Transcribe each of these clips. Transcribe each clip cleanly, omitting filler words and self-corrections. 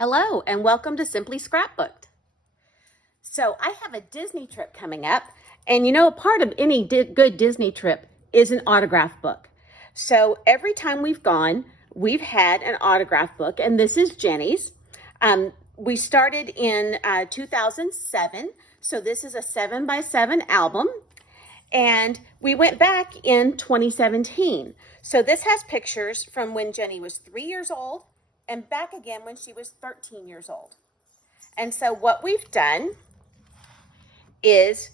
Hello and welcome to Simply Scrapbooked. So I have a Disney trip coming up, and you know, a part of any good Disney trip is an autograph book. So every time we've gone, we've had an autograph book, and this is Jenny's. We started in 2007, so this is a 7x7 album, and we went back in 2017. So this has pictures from when Jenny was 3 years old and back again when she was 13 years old. And so what we've done is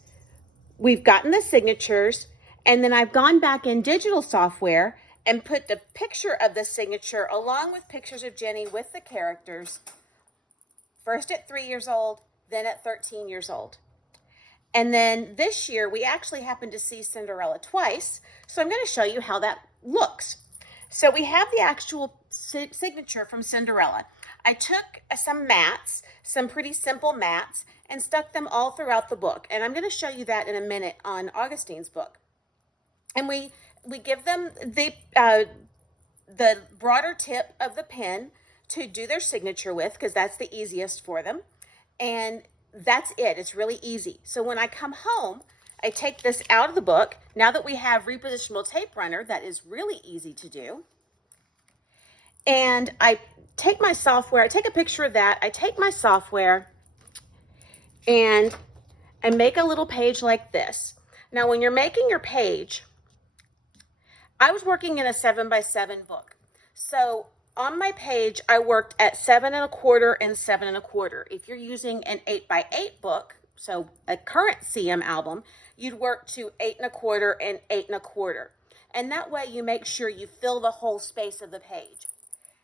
we've gotten the signatures, and then I've gone back in digital software and put the picture of the signature along with pictures of Jenny with the characters, first at 3 years old, then at 13 years old. And then this year, we actually happened to see Cinderella twice, so I'm going to show you how that looks. So we have the actual signature from Cinderella. I took some mats, some pretty simple mats, and stuck them all throughout the book. And I'm going to show you that in a minute on Augustine's book. And we give them the broader tip of the pen to do their signature with, because that's the easiest for them. And that's it. It's really easy. So when I come home, I take this out of the book. Now that we have repositionable tape runner, that is really easy to do. And I take my software, I take a picture of that, I take my software, and I make a little page like this. Now, when you're making your page, I was working in a 7x7 book. So on my page, I worked at 7 1/4 and 7 1/4. If you're using an 8x8 book, so a current CM album, you'd work to 8 1/4 and 8 1/4. And that way you make sure you fill the whole space of the page.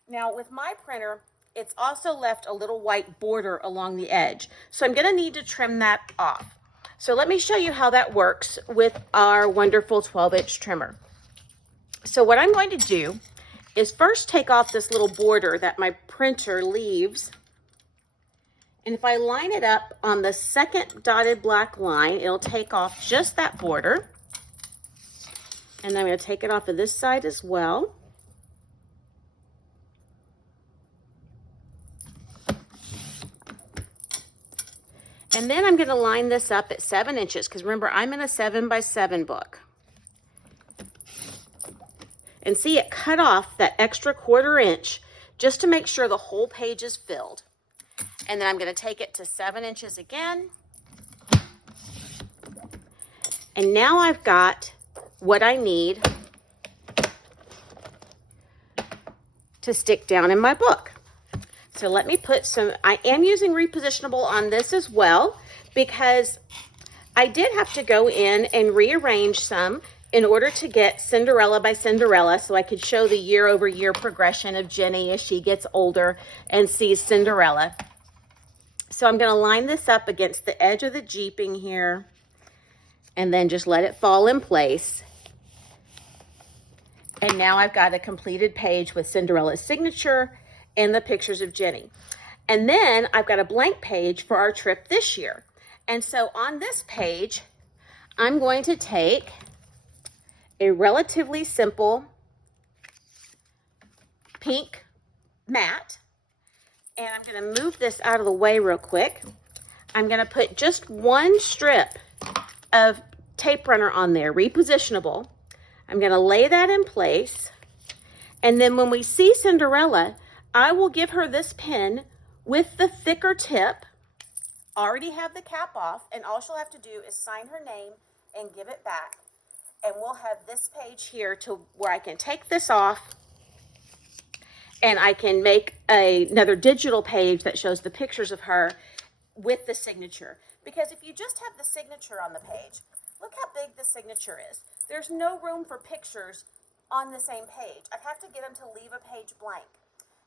Now with my printer, it's also left a little white border along the edge. So I'm gonna need to trim that off. So let me show you how that works with our wonderful 12-inch trimmer. So what I'm going to do is first take off this little border that my printer leaves. And if I line it up on the second dotted black line, it'll take off just that border. And I'm going to take it off of this side as well. And then I'm going to line this up at 7 inches, because remember, I'm in a 7x7 book. And see, it cut off that extra 1/4 inch just to make sure the whole page is filled. And then I'm going to take it to 7 inches again. And now I've got what I need to stick down in my book. So let me put some, I am using repositionable on this as well, because I did have to go in and rearrange some in order to get Cinderella by Cinderella, so I could show the year-over-year progression of Jenny as she gets older and sees Cinderella. So I'm going to line this up against the edge of the jeeping here, and then just let it fall in place. And now I've got a completed page with Cinderella's signature and the pictures of Jenny. And then I've got a blank page for our trip this year. And so on this page, I'm going to take a relatively simple pink mat, and I'm going to move this out of the way real quick. I'm going to put just one strip of tape runner on there, repositionable. I'm going to lay that in place, and then when we see Cinderella, I will give her this pen with the thicker tip. Already have the cap off, and all she'll have to do is sign her name and give it back. And we'll have this page here to where I can take this off, and I can make another digital page that shows the pictures of her with the signature. Because if you just have the signature on the page, look how big the signature is. There's no room for pictures on the same page. I'd have to get them to leave a page blank.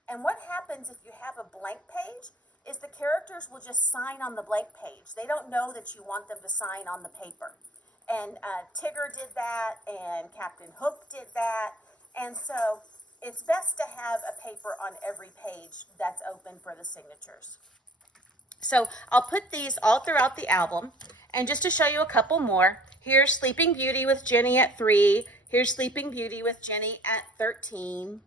And what happens if you have a blank page is the characters will just sign on the blank page. They don't know that you want them to sign on the paper. And Tigger did that, and Captain Hook did that. And so it's best to have a paper on every page that's open for the signatures. So I'll put these all throughout the album. And just to show you a couple more, here's Sleeping Beauty with Jenny at 3. Here's Sleeping Beauty with Jenny at 13.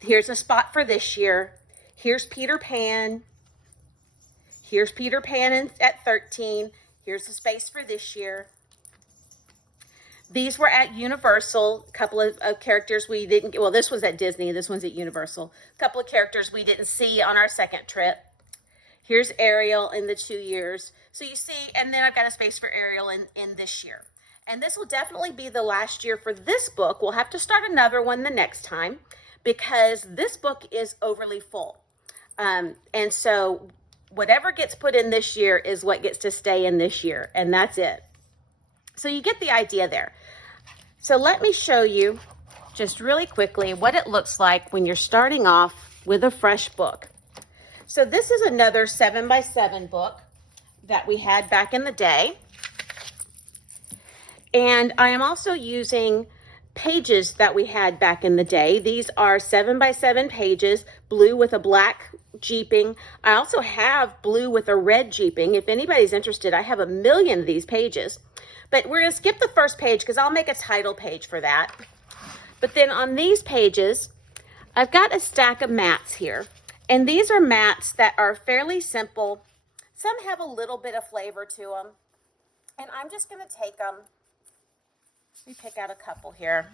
Here's a spot for this year. Here's Peter Pan. Here's Peter Pan at 13. Here's the space for this year. These were at Universal. A couple of characters we didn't, well, this was at Disney. This one's at Universal. A couple of characters we didn't see on our second trip. Here's Ariel in the 2 years. So you see, and then I've got a space for Ariel in this year. And this will definitely be the last year for this book. We'll have to start another one the next time because this book is overly full. And so whatever gets put in this year is what gets to stay in this year. And that's it. So you get the idea there. So let me show you just really quickly what it looks like when you're starting off with a fresh book. So this is another 7x7 book that we had back in the day. And I am also using pages that we had back in the day. These are 7x7 pages, blue with a black jeeping. I also have blue with a red jeeping. If anybody's interested, I have a million of these pages. But we're going to skip the first page because I'll make a title page for that. But then on these pages, I've got a stack of mats here. And these are mats that are fairly simple. Some have a little bit of flavor to them. And I'm just going to take them. Let me pick out a couple here.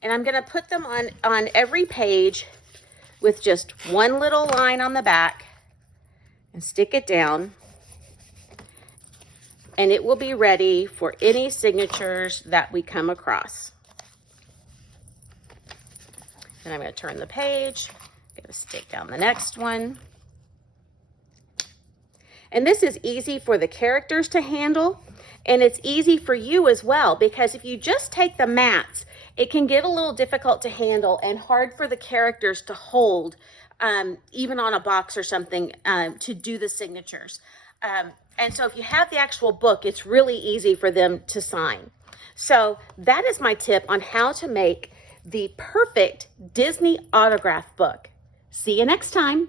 And I'm going to put them on every page with just one little line on the back and stick it down. And it will be ready for any signatures that we come across. And I'm going to turn the page. I'm going to stick down the next one. And this is easy for the characters to handle. And it's easy for you as well, because if you just take the mats, it can get a little difficult to handle and hard for the characters to hold, even on a box or something, to do the signatures. And so if you have the actual book, it's really easy for them to sign. So that is my tip on how to make the perfect Disney autograph book. See you next time.